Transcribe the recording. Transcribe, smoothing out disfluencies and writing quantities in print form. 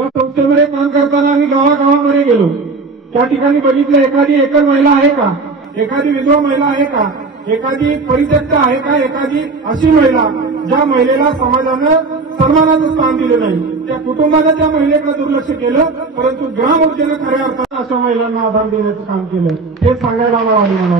या संस्थेमध्ये काम करताना आम्ही गावागावामध्ये गेलो, त्या ठिकाणी बघितलं एखादी एकल महिला आहे का, एखादी विधवा महिला आहे का, एखादी परित्यक्त आहे का, एखादी अशी महिला ज्या महिलेला समाजानं सन्मानाचं स्थान दिलं नाही, त्या कुटुंबानं त्या महिलेकडे दुर्लक्ष केलं, परंतु ग्राम ऊर्जेनं खऱ्या अर्थानं अशा महिलांना आधार देण्याचं काम केलं, हे सांगायला मला वाटलं.